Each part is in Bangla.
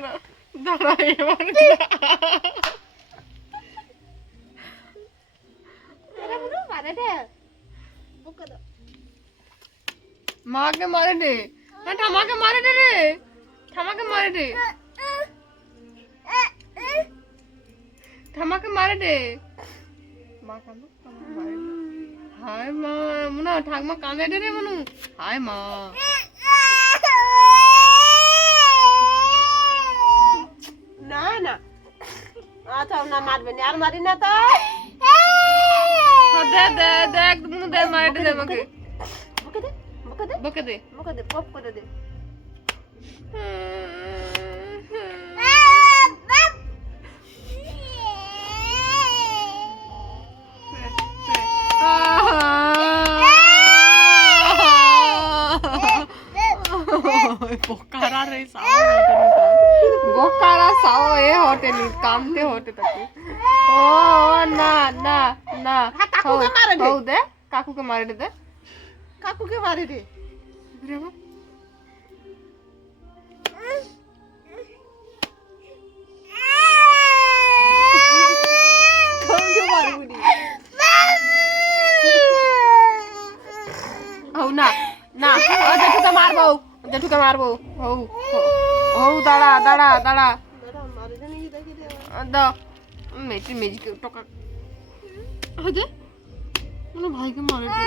দাঁড়া দাঁড়া এবার মাকে মারে দে না ঠামাকে মারে দে রে ঠামাকে মারে দে ঠামাকে মারে দে মা কাঁদো মারে দে হাই মা মুনা ঠাকমা কাঁদে দে রে মনু হাই মা না না আচ্ছা না মারবে না আর মারি না তো দে দে দেখ মুনু দে মারে দে আমাকে বকে দে বকে দে বকে দে বকে দে পপ করে দে बोकारा रे साओ बोकारा साओ ए होते नी कामते होते तक ओ ना ना ना काकू के मारे दे हो दे काकू के मारे दे काकू के मारे दे रे वो कौन के मारे बुनी हो ना ना ओ जेठू का मारबो हो हो दाड़ा दाड़ा दाड़ा दादा मारे दे नहीं देखी दे दा मेजी मेजी के टका हो जे मने भाई के मारे दे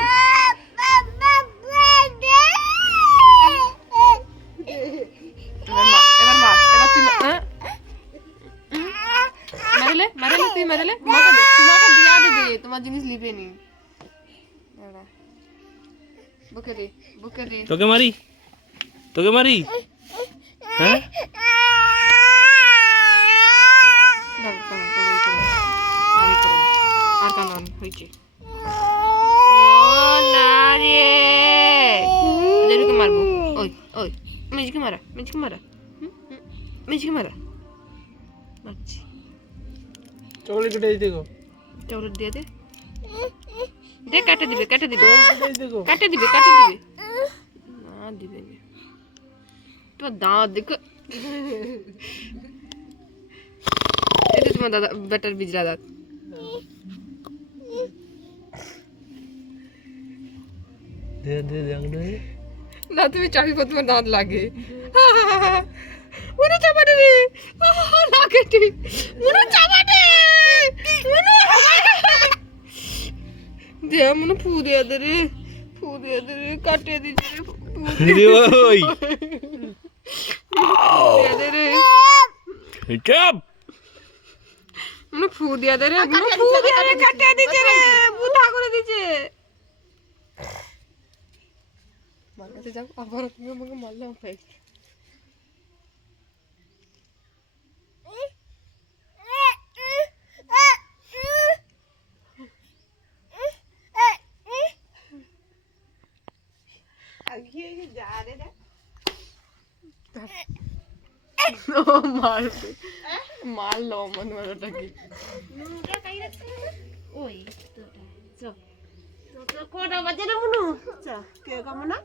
এবার মার এবার তুই মারলে তুই মারলে তোমাকে দিয়া দেবে তোমার জিনিস লিবে নি দাঁড়া বুকে দে তোকে মারি হ্যাঁ আর কানন হইছে ও না রে যেরকম মারবো ওই ওই মেজিকে মারা মারছি চকলেট উঠাই দেখো চকলেট দিয়ে দে কাটে দিবে দেখো কাটে দিবে না দিবে না তো দাঁত দেখো এটা তোমার দাদা বেটার বিজরা দাঁত দে না তুমি চাবি কত তোমার দাঁত লাগে মনে চাপাটে রে লাগে ঠিক মনে চাপাটে দে মনে ফু দিয়ে দে রে কাটে দিছে রে ওই দে রে চুপ মনে ফু দিয়ে দে রে কাটে দিছে রে বুধা করে দিছে মারতে যাও আবার তুমি আমাকে মারলে ভাই आगे जा रे ना ও মারবে মারলো মন মারাটাকে নুটা কাই রাখছে ওই তোটা চল তো কোটা বাজে না মনু চল কে কামনা